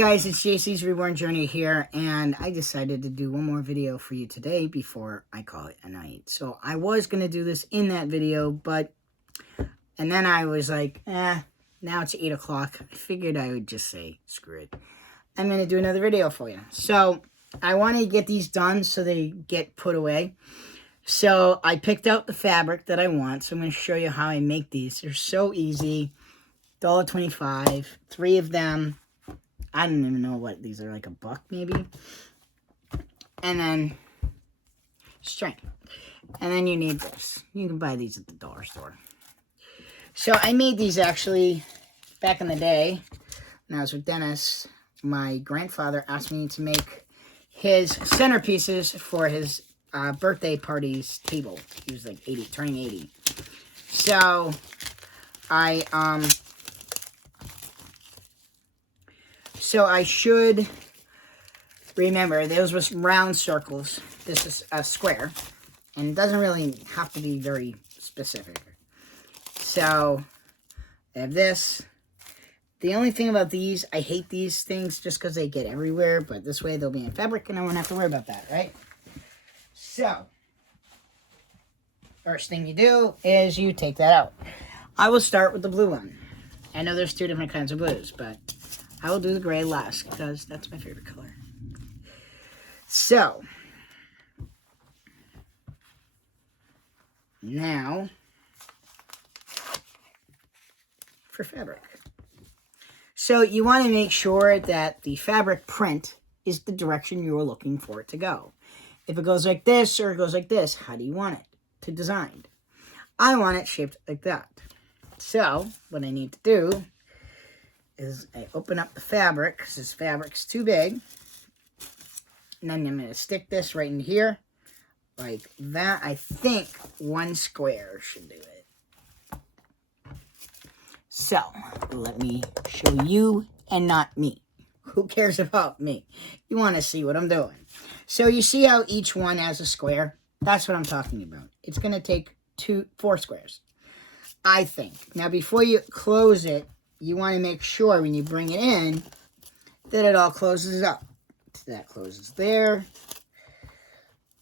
Guys, it's JC's Reborn Journey here, and I decided to do one more video for you today before I call it a night. So I was going to do this in that video, and then I was like, now it's 8 o'clock. I figured I would just say, screw it. I'm going to do another video for you. So I want to get these done so they get put away. So I picked out the fabric that I want, so I'm going to show you how I make these. They're so easy. $1.25, 3 of them. I don't even know what these are, like $1 maybe. And then string. And then you need this. You can buy these at the dollar store. So I made these actually back in the day when I was with Dennis. My grandfather asked me to make his centerpieces for his birthday party's table. He was like 80, turning 80. So I should remember, those were round circles. This is a square. And it doesn't really have to be very specific. So, I have this. The only thing about these, I hate these things just because they get everywhere. But this way they'll be in fabric and I won't have to worry about that, right? So, first thing you do is you take that out. I will start with the blue one. I know there's 2 different kinds of blues, but I will do the gray last because that's my favorite color. So, now for fabric. So you want to make sure that the fabric print is the direction you're looking for it to go. If it goes like this or it goes like this, how do you want it to design? I want it shaped like that. So, what I need to do is I open up the fabric, because this fabric's too big. And then I'm going to stick this right in here, like that. I think 1 square should do it. So, let me show you and not me. Who cares about me? You want to see what I'm doing. So, you see how each one has a square? That's what I'm talking about. It's going to take 4 squares, I think. Now, before you close it, you want to make sure when you bring it in that it all closes up. That closes there.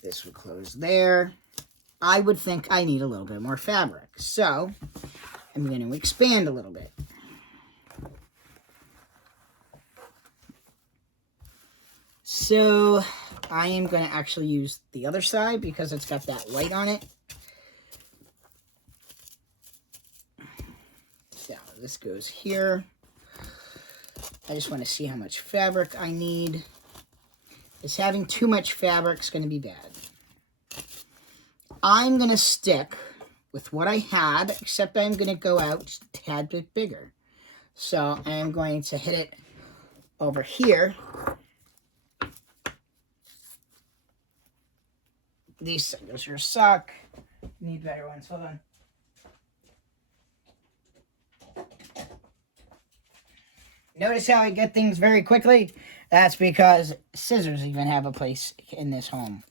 This would close there. I would think I need a little bit more fabric. So, I'm going to expand a little bit. So, I am going to actually use the other side because it's got that white on it. So, this goes here. I just want to see how much fabric I need. Is having too much fabric is going to be bad. I'm going to stick with what I had, except I'm going to go out just a tad bit bigger. So I'm going to hit it over here. These scissors are suck. Need better ones. Hold on. Notice how I get things very quickly? That's because scissors even have a place in this home.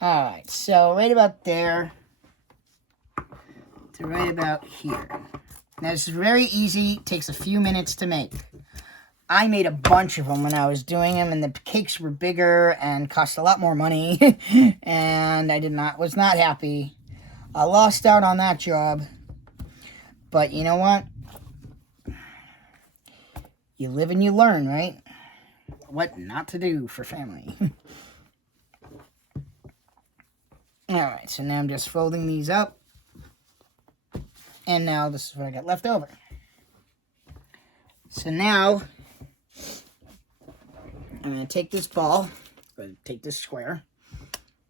Alright, so right about there to right about here. Now this is very easy, takes a few minutes to make. I made a bunch of them when I was doing them, and the cakes were bigger and cost a lot more money. And I was not happy. I lost out on that job. But you know what? You live and you learn, right? What not to do for family. Alright, so now I'm just folding these up. And now this is what I got left over. So now, I'm going to take this ball, or take this square.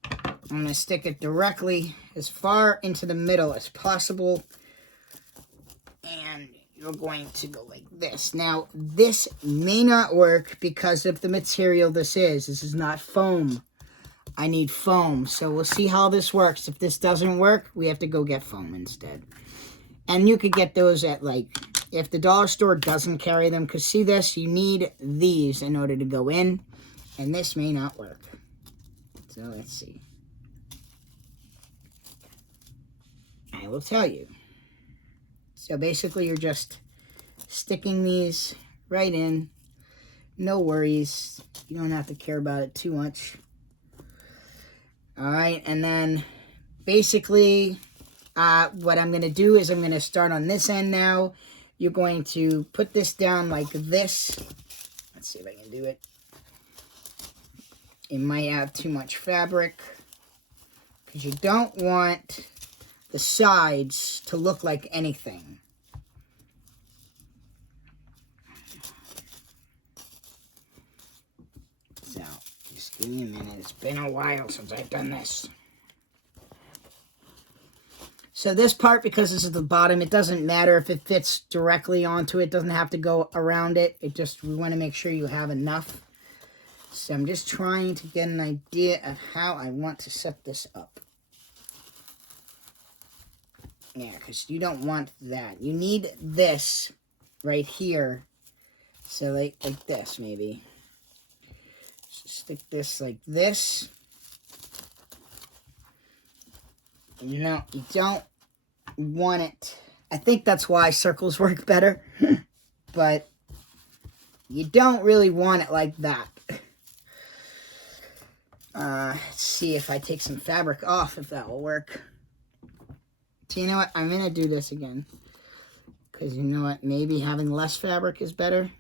I'm going to stick it directly as far into the middle as possible. And you're going to go like this. Now, this may not work because of the material this is. This is not foam. I need foam. So we'll see how this works. If this doesn't work, we have to go get foam instead. And you could get those at, like, if the dollar store doesn't carry them. Because see this? You need these in order to go in. And this may not work. So let's see. I will tell you. So basically you're just sticking these right in. No worries. You don't have to care about it too much. Alright, and then basically what I'm going to do is I'm going to start on this end now. You're going to put this down like this. Let's see if I can do it. It might have too much fabric because you don't want the sides to look like anything. So, just give me a minute. It's been a while since I've done this. So this part, because this is the bottom, it doesn't matter if it fits directly onto it. It doesn't have to go around it. We want to make sure you have enough. So I'm just trying to get an idea of how I want to set this up. Yeah, because you don't want that. You need this right here. So like this, maybe. Just stick this like this. No, you don't want it. I think that's why circles work better. But you don't really want it like that. Let's see if I take some fabric off, if that will work. So you know what? I'm going to do this again. Because you know what? Maybe having less fabric is better.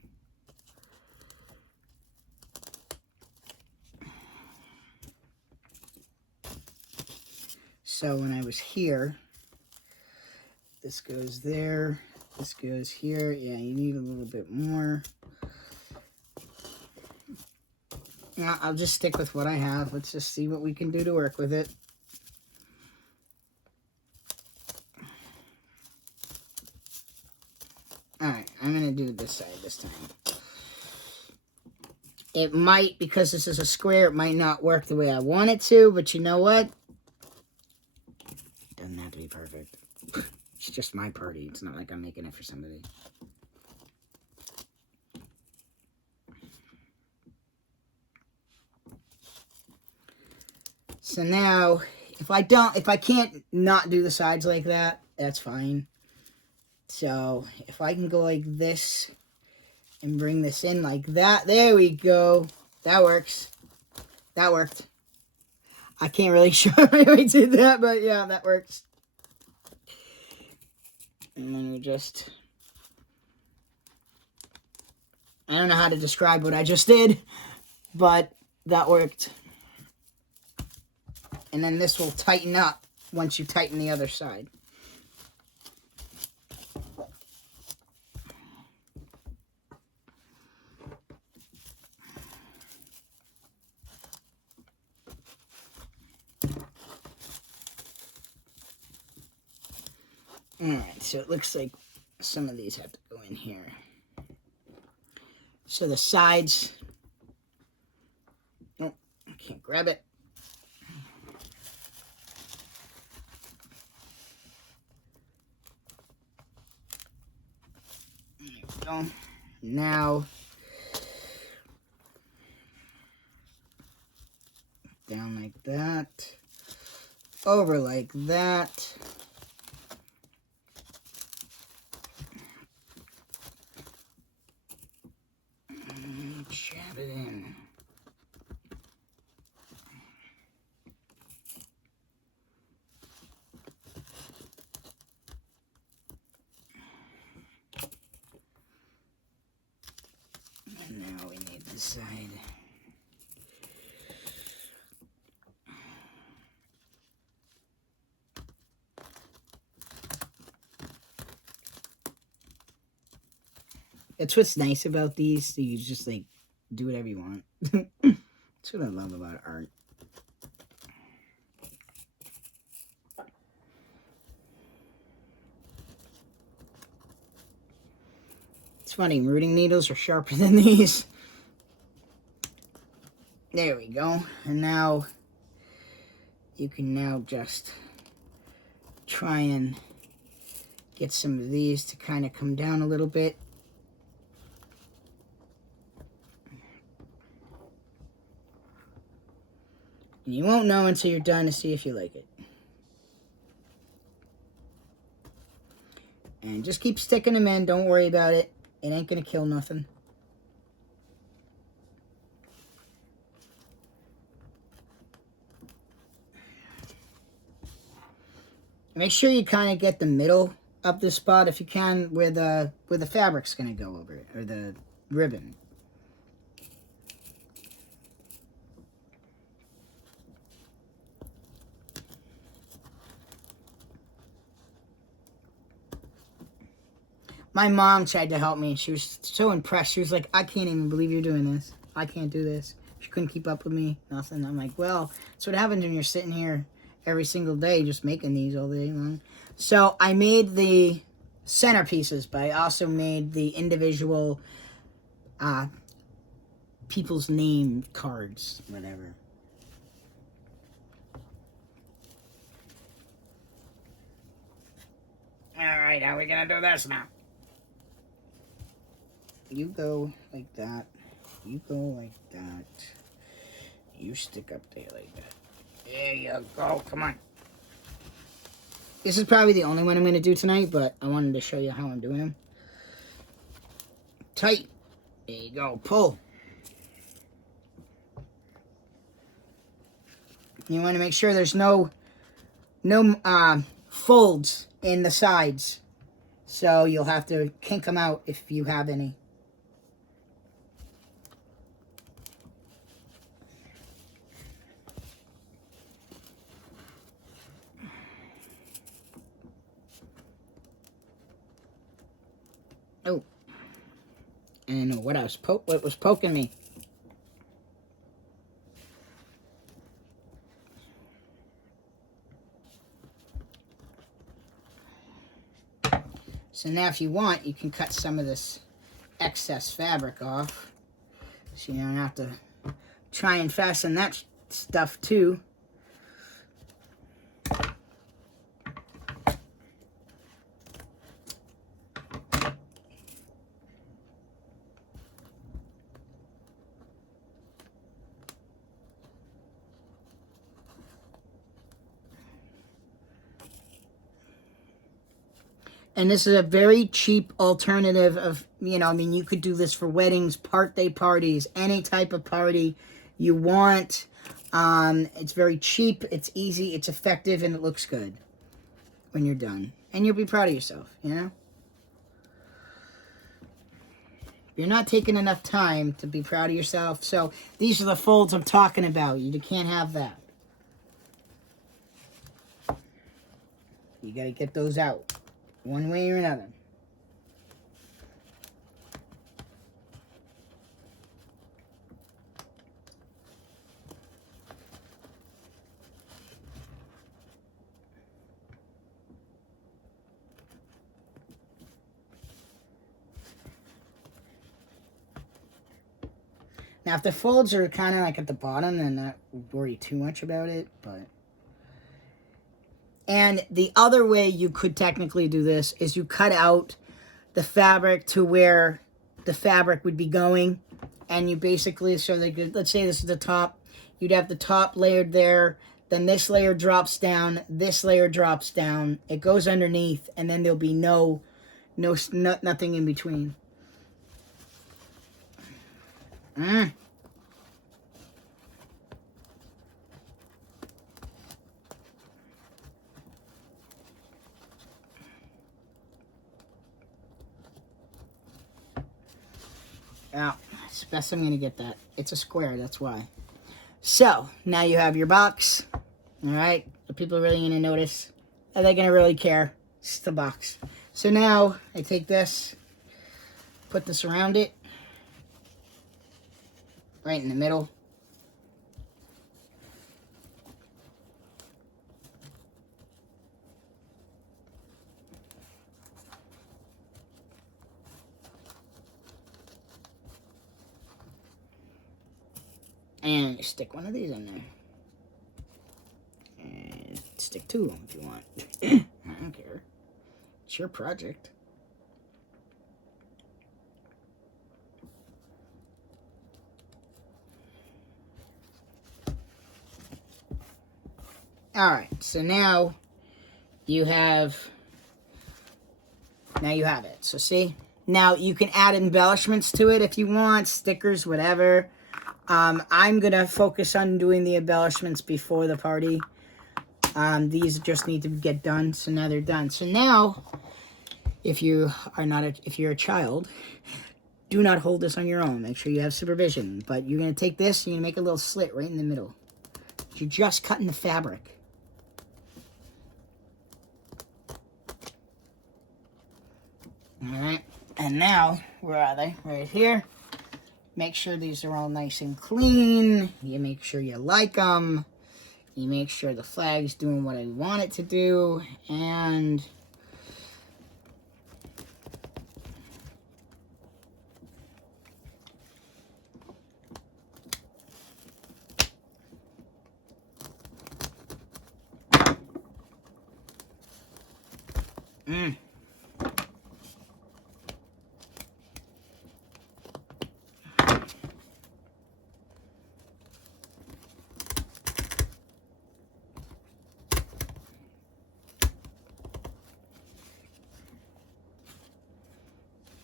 So when I was here, this goes there, this goes here. Yeah, you need a little bit more. I'll just stick with what I have. Let's just see what we can do to work with it. Alright, I'm going to do this side this time. It might, because this is a square, it might not work the way I want it to, but you know what? It doesn't have to be perfect. It's just my party. It's not like I'm making it for somebody. So now, if I can't not do the sides like that, that's fine. So, if I can go like this and bring this in like that, there we go. That works. That worked. I can't really show how I did that, but yeah, that works. And then we just... I don't know how to describe what I just did, but that worked. And then this will tighten up once you tighten the other side. Alright, so it looks like some of these have to go in here. So the sides... Oh, I can't grab it. There we go. Now, down like that, over like that, and jab it in. And now we need this side. That's what's nice about these. You just like do whatever you want. That's what I love about art. It's funny, rooting needles are sharper than these. There we go. And now you can now just try and get some of these to kind of come down a little bit. And you won't know until you're done to see if you like it. And just keep sticking them in. Don't worry about it. It ain't going to kill nothing. make sure you kind of get the middle of the spot if you can, where the fabric's going to go over it, or the ribbon. My mom tried to help me. She was so impressed. She was like, I can't even believe you're doing this. I can't do this. She couldn't keep up with me. Nothing. I'm like, well, that's what happens when you're sitting here every single day just making these all day long. So I made the centerpieces, but I also made the individual people's name cards, whatever. Alright, how are we going to do this now? You go like that. You go like that. You stick up there like that. There you go. Come on. This is probably the only one I'm going to do tonight, but I wanted to show you how I'm doing them. Tight. There you go. Pull. You want to make sure there's no folds in the sides. So you'll have to kink them out if you have any. Oh, and what was poking me? So now, if you want, you can cut some of this excess fabric off, so you don't have to try and fasten that stuff too. And this is a very cheap alternative of, you know, I mean, you could do this for weddings, birthday parties, any type of party you want. It's very cheap, it's easy, it's effective, and it looks good when you're done. And you'll be proud of yourself, you know? You're not taking enough time to be proud of yourself. So these are the folds I'm talking about. You can't have that. You got to get those out one way or another. Now, if the folds are kind of like at the bottom, then not worry too much about it, but... And the other way you could technically do this is you cut out the fabric to where the fabric would be going, and you basically, so they could, let's say this is the top, you'd have the top layered there, then this layer drops down, this layer drops down, it goes underneath, and then there'll be nothing in between. Now, it's best I'm going to get that. It's a square, that's why. So, now you have your box. Alright? Are people really going to notice? Are they going to really care? It's the box. So now, I take this, put this around it, right in the middle. And stick one of these in there. And stick two of them if you want. I don't care. It's your project. Alright, so now you have it. So see? Now you can add embellishments to it if you want, stickers, whatever. I'm going to focus on doing the embellishments before the party. These just need to get done, so now they're done. So now, if you're a child, do not hold this on your own. Make sure you have supervision. But you're going to take this, and you're going to make a little slit right in the middle. You're just cutting the fabric. Alright, and now, where are they? Right here. Make sure these are all nice and clean. You make sure you like them. You make sure the flag's doing what I want it to do. And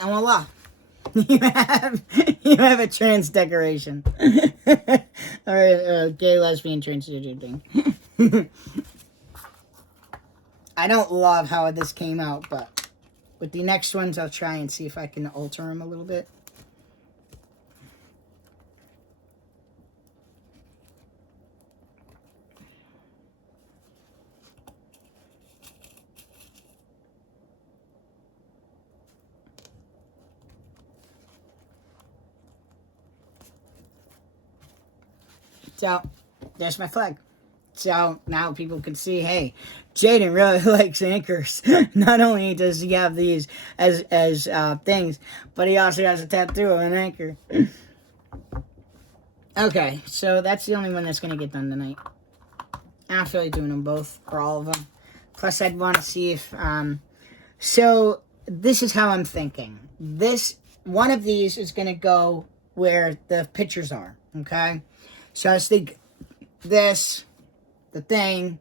and voila. you have a trans decoration. Or a gay, lesbian, transgender thing. I don't love how this came out, but with the next ones, I'll try and see if I can alter them a little bit. So, there's my flag. So, now people can see, hey, Jaden really likes anchors. Not only does he have these as things, but he also has a tattoo of an anchor. Okay, so that's the only one that's going to get done tonight. I don't feel like doing them both, or all of them. Plus, I'd want to see if... So, this is how I'm thinking. One of these is going to go where the pictures are, okay? So I was thinking this, the thing,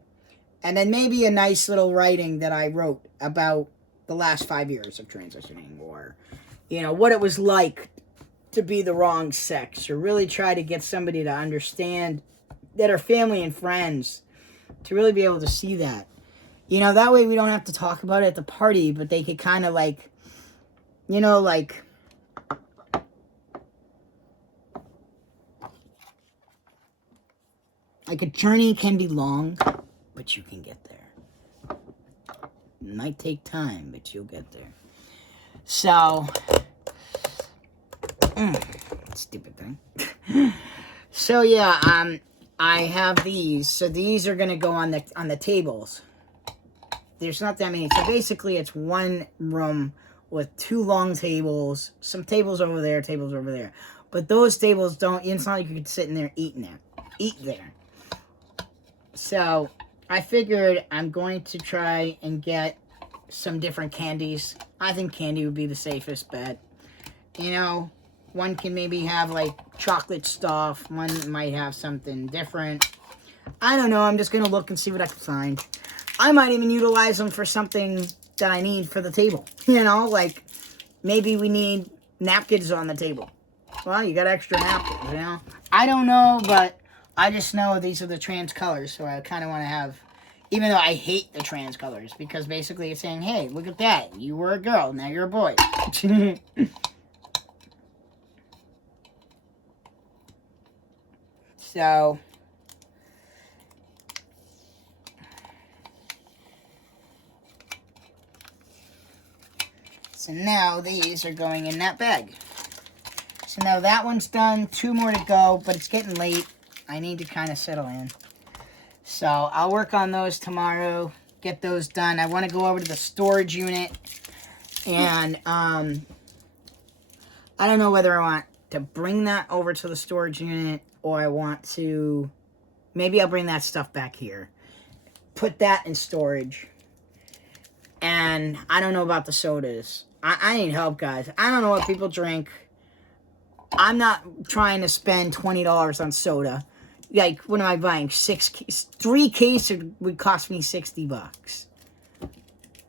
and then maybe a nice little writing that I wrote about the last 5 years of transitioning, or, you know, what it was like to be the wrong sex, or really try to get somebody to understand that are family and friends, to really be able to see that. You know, that way we don't have to talk about it at the party, but they could kind of like, you know, like... Like, a journey can be long, but you can get there. It might take time, but you'll get there. So, stupid thing. So, yeah, I have these. So, these are going to go on the tables. There's not that many. So, basically, it's one room with 2 long tables. Some tables over there, tables over there. But those tables don't... It's not like you could sit in there eat there. So, I figured I'm going to try and get some different candies. I think candy would be the safest bet. You know, one can maybe have, like, chocolate stuff. One might have something different. I don't know. I'm just going to look and see what I can find. I might even utilize them for something that I need for the table. You know, like, maybe we need napkins on the table. Well, you got extra napkins, you know. I don't know, but... I just know these are the trans colors, so I kind of want to have, even though I hate the trans colors, because basically it's saying, hey, look at that, you were a girl, now you're a boy. So, now these are going in that bag. So now that one's done, 2 more to go, but it's getting late. I need to kind of settle in. So I'll work on those tomorrow, get those done. I want to go over to the storage unit. And I don't know whether I want to bring that over to the storage unit or I want to... Maybe I'll bring that stuff back here. Put that in storage. And I don't know about the sodas. I need help, guys. I don't know what people drink. I'm not trying to spend $20 on soda. Like, what am I buying? 3 cases would cost me $60.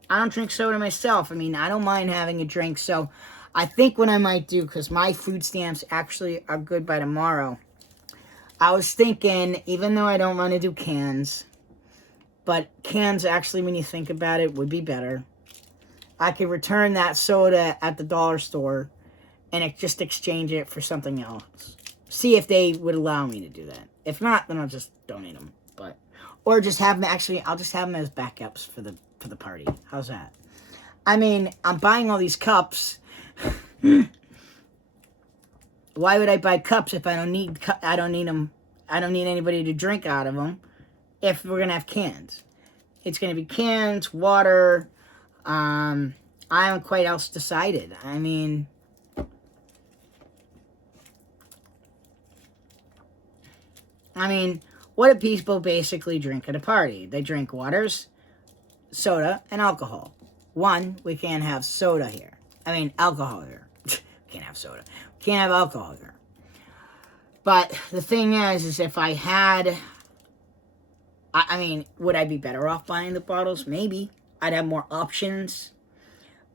I don't drink soda myself. I mean, I don't mind having a drink. So, I think what I might do, because my food stamps actually are good by tomorrow. I was thinking, even though I don't want to do cans, But cans, actually, when you think about it, would be better. I could return that soda at the dollar store and just exchange it for something else. See if they would allow me to do that. If not, then I'll just donate them. But, or just have them, actually, I'll just have them as backups for the party. How's that? I mean, I'm buying all these cups. Why would I buy cups if I don't need them? I don't need anybody to drink out of them if we're going to have cans. It's going to be cans, water. I haven't quite else decided. I mean, what do people basically drink at a party? They drink waters, soda, and alcohol. We can't have soda here. Alcohol here. Can't have soda. Can't have alcohol here. But the thing is if I had... would I be better off buying the bottles? Maybe. I'd have more options.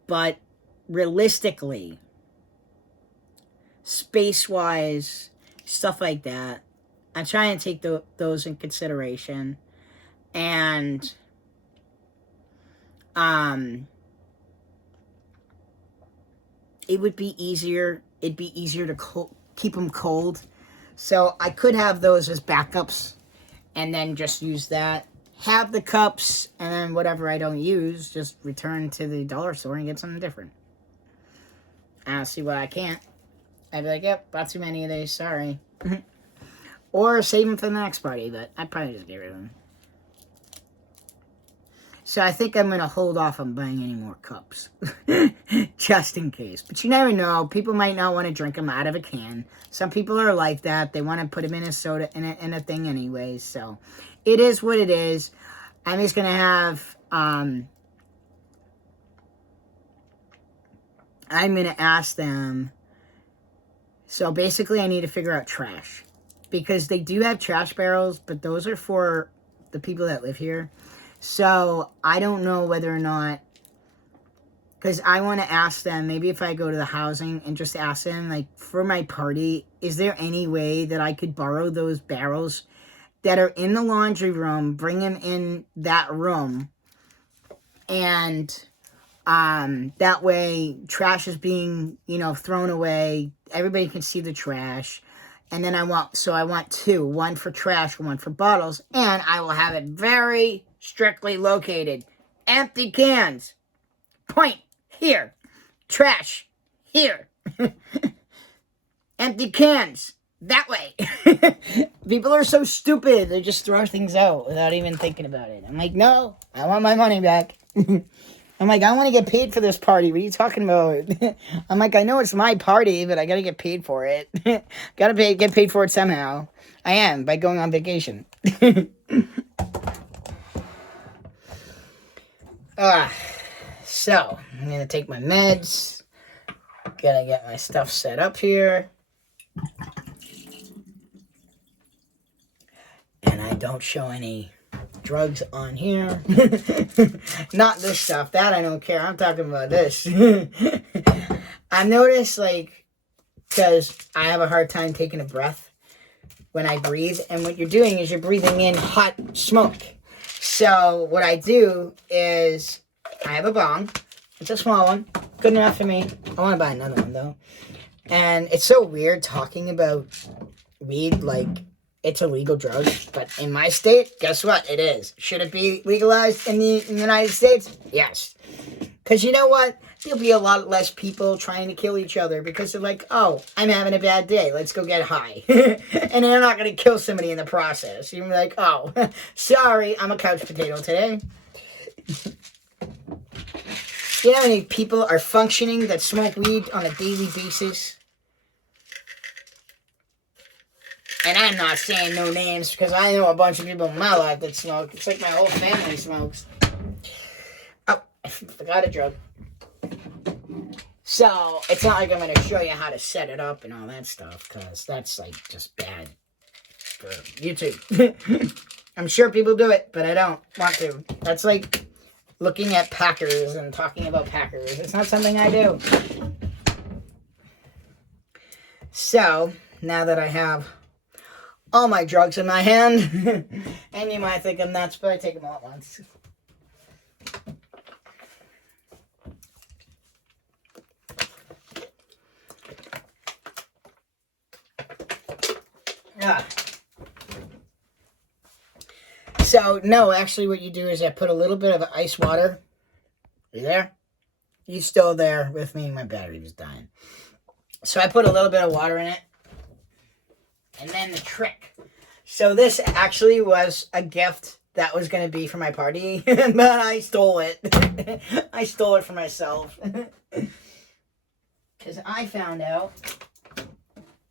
But realistically, space-wise, stuff like that, I'm trying to take those in consideration. And it would be easier. It'd be easier to keep them cold. So I could have those as backups and then just use that. Have the cups, and then whatever I don't use, just return to the dollar store and get something different. I'll see what I can't. I'd be like, yep, bought too many of these, sorry. Or save them for the next party, but I'd probably just get rid of them. So I think I'm going to hold off on buying any more cups. Just in case. But you never know. People might not want to drink them out of a can. Some people are like that. They want to put them in a soda, in a thing anyways. So it is what it is. I'm just going to have... I'm going to ask them... So basically I need to figure out trash. Because they do have trash barrels, but those are for the people that live here. So, I don't know whether or not, because I want to ask them, maybe if I go to the housing and just ask them, like, for my party, is there any way that I could borrow those barrels that are in the laundry room, bring them in that room, and that way trash is being, thrown away, everybody can see the trash. And then I want two, one for trash and one for bottles, and I will have it very strictly located. Empty cans. Point here. Trash here. Empty cans that way. People are so stupid. They just throw things out without even thinking about it. I'm like, no, I want my money back. I'm like, I want to get paid for this party. What are you talking about? I'm like, I know it's my party, but I got to get paid for it. Got to get paid for it somehow. I am, by going on vacation. So, I'm going to take my meds. Gotta get my stuff set up here. And I don't show any drugs on here. Not this stuff. That I don't care. I'm talking about this. I noticed, because I have a hard time taking a breath when I breathe. And what you're doing is you're breathing in hot smoke. So what I do is I have a bong. It's a small one. Good enough for me. I want to buy another one, though. And it's so weird talking about weed like it's a legal drug. But in my state, guess what? It is. Should it be legalized in the United States? Yes. Because you know what? There'll be a lot less people trying to kill each other because they're like, oh, I'm having a bad day. Let's go get high. And they're not going to kill somebody in the process. You're like, oh, sorry, I'm a couch potato today. You know how many people are functioning that smoke weed on a daily basis? And I'm not saying no names because I know a bunch of people in my life that smoke. It's like my whole family smokes. Oh, I forgot a drug. So, it's not like I'm going to show you how to set it up and all that stuff, because that's, just bad for YouTube. I'm sure people do it, but I don't want to. That's like looking at Packers and talking about Packers. It's not something I do. So, now that I have all my drugs in my hand, And you might think I'm nuts, but I take them all at once. Ah. So, no, actually what you do is I put a little bit of ice water. Are you there? You still there with me? My battery was dying. So I put a little bit of water in it. And then the trick. So this actually was a gift that was going to be for my party. But I stole it. I stole it for myself. Because I found out.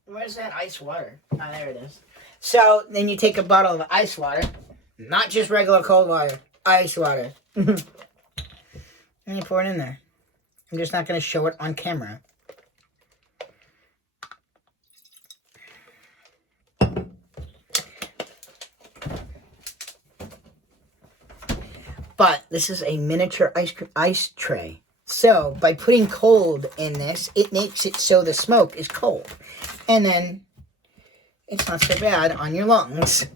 Where's that ice water? Oh, there it is. So then you take a bottle of ice water. Not just regular cold water. Ice water. And you pour it in there. I'm just not going to show it on camera. But this is a miniature ice tray. So by putting cold in this, it makes it so the smoke is cold. And then it's not so bad on your lungs.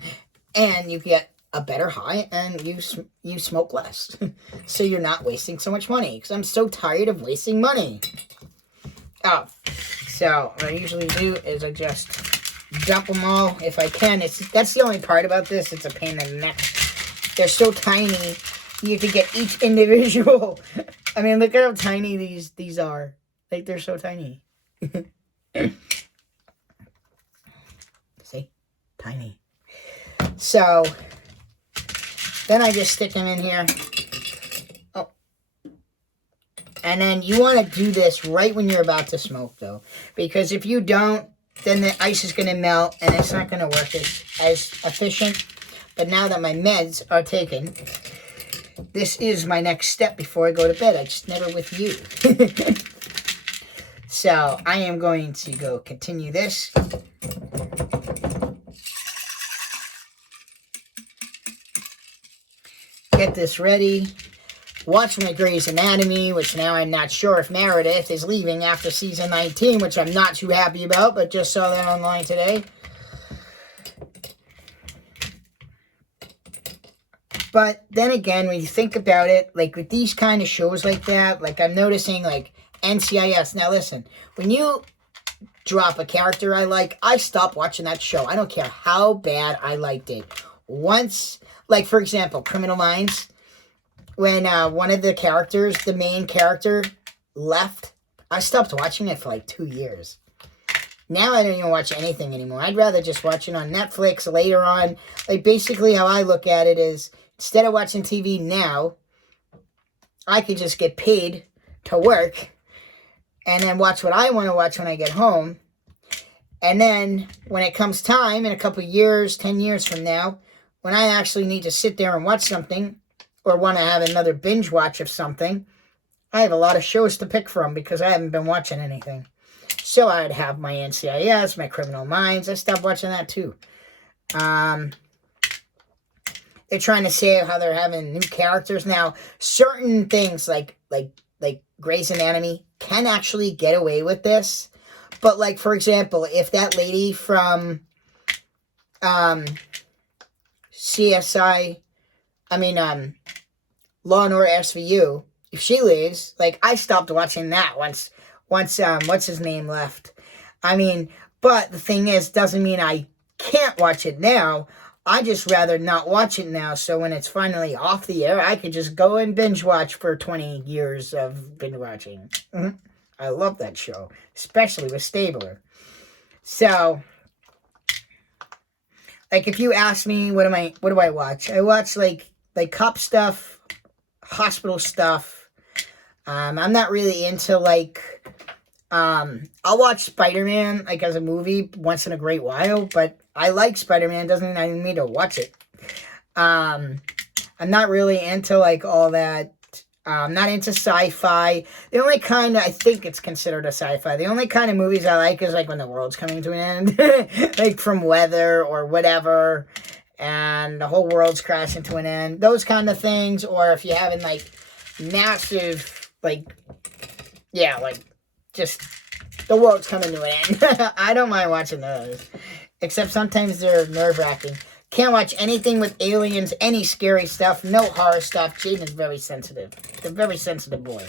And you get a better high and you smoke less. So you're not wasting so much money. Because I'm so tired of wasting money. Oh, so what I usually do is I just dump them all if I can. That's the only part about this. It's a pain in the neck. They're so tiny. You have to get each individual. I mean, look at how tiny these are. Like, they're so tiny. See? Tiny. So, then I just stick them in here. Oh. And then you want to do this right when you're about to smoke, though. Because if you don't, then the ice is going to melt and it's not going to work as efficient. But now that my meds are taken, this is my next step before I go to bed. I just never with you. So I am going to go continue this. Get this ready. Watch my Grey's Anatomy, which now I'm not sure if Meredith is leaving after season 19, which I'm not too happy about, but just saw that online today. But then again, when you think about it, like with these kind of shows like that, like I'm noticing like NCIS. Now listen, when you drop a character I like, I stop watching that show. I don't care how bad I liked it. Once, like for example, Criminal Minds, when one of the characters, the main character, left, I stopped watching it for like 2 years. Now I don't even watch anything anymore. I'd rather just watch it on Netflix later on. Like basically how I look at it is, instead of watching TV now, I could just get paid to work and then watch what I want to watch when I get home. And then when it comes time, in a couple of years, 10 years from now, when I actually need to sit there and watch something or want to have another binge watch of something, I have a lot of shows to pick from because I haven't been watching anything. So I'd have my NCIS, my Criminal Minds. I stopped watching that too. They're trying to say how they're having new characters now. Certain things like Grey's Anatomy can actually get away with this. But like, for example, if that lady from CSI, Law and Order SVU, if she leaves, like I stopped watching that once what's his name left. But the thing is, doesn't mean I can't watch it now. I just rather not watch it now, so when it's finally off the air, I could just go and binge watch for 20 years of binge watching. I love that show, especially with Stabler. So, like if you ask me, what do I watch? I watch like cop stuff, hospital stuff. I'm not really into I'll watch Spider-Man like as a movie once in a great while, but I like Spider-Man. Doesn't mean I need to watch it. I'm not really into like all that. I'm not into sci-fi. The only kind I think it's considered a sci-fi. The only kind of movies I like is like when the world's coming to an end, like From Weather or whatever, and the whole world's crashing to an end. Those kind of things, or if you're having like massive, just the world's coming to an end. I don't mind watching those. Except sometimes they're nerve-wracking. Can't watch anything with aliens, any scary stuff, no horror stuff. Jaden is very sensitive. He's a very sensitive boy.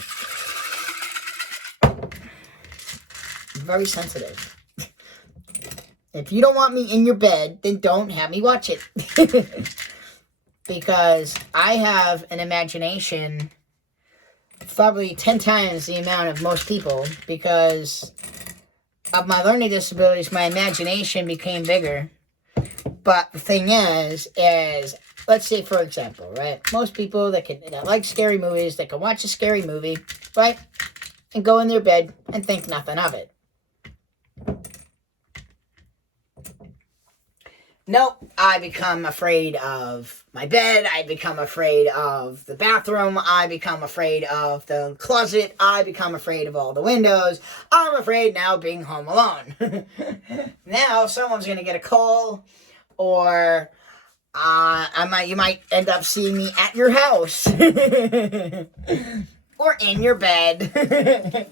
Very sensitive. If you don't want me in your bed, then don't have me watch it. Because I have an imagination probably 10 times the amount of most people, because of my learning disabilities. My imagination became bigger. But the thing is let's say, for example, right, most people that like scary movies, that can watch a scary movie, right, and go in their bed and think nothing of it. Nope, I become afraid of my bed. I become afraid of the bathroom. I become afraid of the closet. I become afraid of all the windows. I'm afraid now of being home alone. Now someone's going to get a call, or you might end up seeing me at your house. Or in your bed.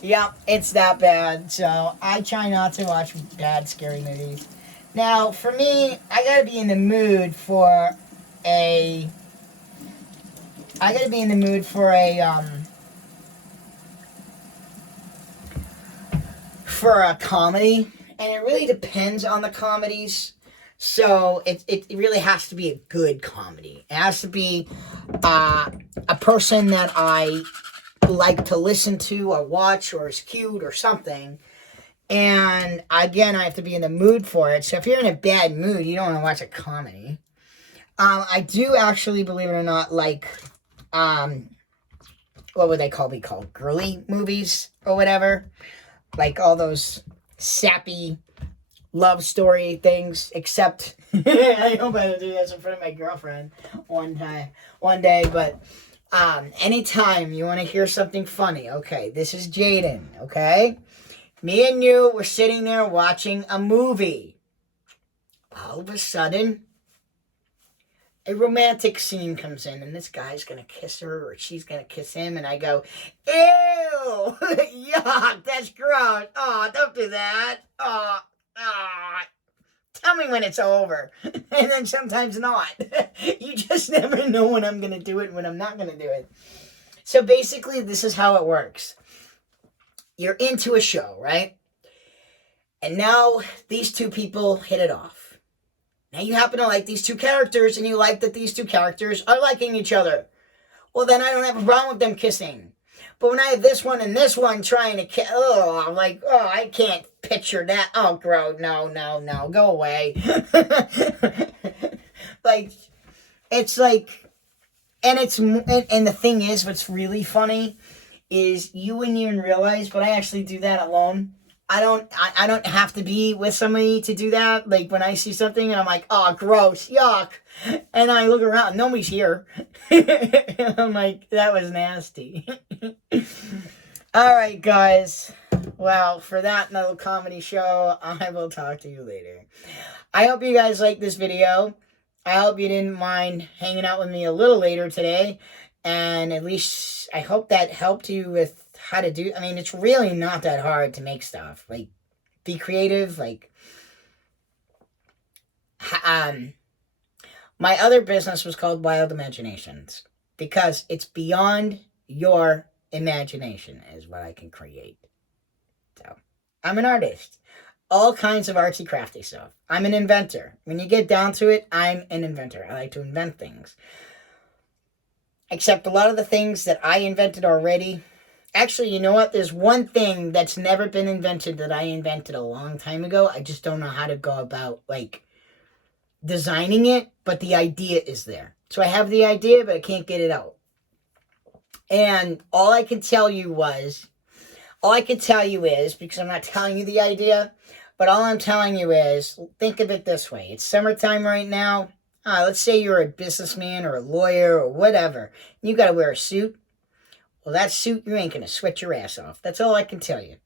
Yep, it's that bad. So I try not to watch bad, scary movies. Now, for me, I gotta be in the mood for a comedy, and it really depends on the comedies. So it really has to be a good comedy. It has to be a person that I like to listen to or watch, or is cute or something. And again, I have to be in the mood for it. So if you're in a bad mood, you don't want to watch a comedy. I do actually, believe it or not, like, what would they be called? Girly movies or whatever. Like all those sappy love story things, except I hope I don't do this in front of my girlfriend one day, but anytime you want to hear something funny, okay, this is Jaden, okay? Me and you were sitting there watching a movie. All of a sudden, a romantic scene comes in, and this guy's going to kiss her, or she's going to kiss him, and I go, ew, yuck, that's gross. Oh, don't do that. Oh, tell me when it's over. And then sometimes not. You just never know when I'm going to do it and when I'm not going to do it. So basically, this is how it works. You're into a show, right? And now these two people hit it off. Now you happen to like these two characters, and you like that these two characters are liking each other. Well, then I don't have a problem with them kissing. But when I have this one and this one trying to kiss, I'm like, oh, I can't picture that. Oh, gross. No, go away. Like, it's like, and the thing is, what's really funny is you wouldn't even realize, but I actually do that alone. I don't have to be with somebody to do that. Like, when I see something and I'm like, oh, gross, yuck, and I look around, nobody's here. I'm like, that was nasty. All right, guys. Well, for that little comedy show, I will talk to you later. I hope you guys liked this video. I hope you didn't mind hanging out with me a little later today. And at least I hope that helped you with how to do. I mean, it's really not that hard to make stuff. Like, be creative. Like, my other business was called Wild Imaginations, because it's beyond your imagination is what I can create. So, I'm an artist. All kinds of artsy crafty stuff. I'm an inventor. When you get down to it, I'm an inventor. I like to invent things. Except a lot of the things that I invented already. Actually, you know what? There's one thing that's never been invented that I invented a long time ago. I just don't know how to go about, like, designing it. But the idea is there. So I have the idea, but I can't get it out. And all I can tell you is, because I'm not telling you the idea, but all I'm telling you is, think of it this way. It's summertime right now. Let's say you're a businessman or a lawyer or whatever. You got to wear a suit. Well, that suit, you ain't going to sweat your ass off. That's all I can tell you.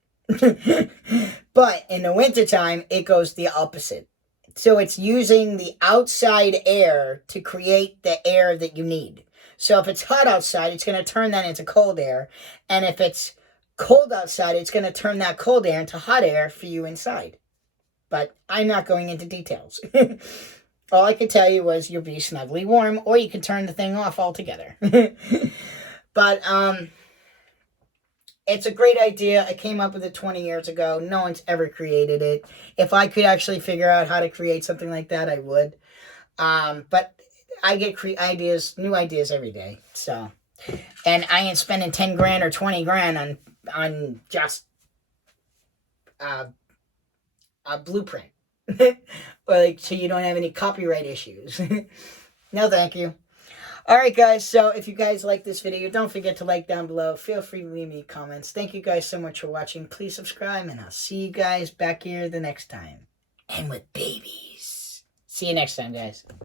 But in the wintertime, it goes the opposite. So it's using the outside air to create the air that you need. So if it's hot outside, it's going to turn that into cold air. And if it's cold outside, it's going to turn that cold air into hot air for you inside. but I'm not going into details. All I could tell you was you'll be snugly warm, or you can turn the thing off altogether. But it's a great idea. I came up with it 20 years ago. No one's ever created it. If I could actually figure out how to create something like that, I would. But I get new ideas every day. So, and I ain't spending 10 grand or 20 grand on just a blueprint. Or like, so you don't have any copyright issues. No, thank you. Alright guys, so if you guys like this video, don't forget to like down below. Feel free to leave me comments. Thank you guys so much for watching. Please subscribe, and I'll see you guys back here the next time. And with babies. See you next time, guys.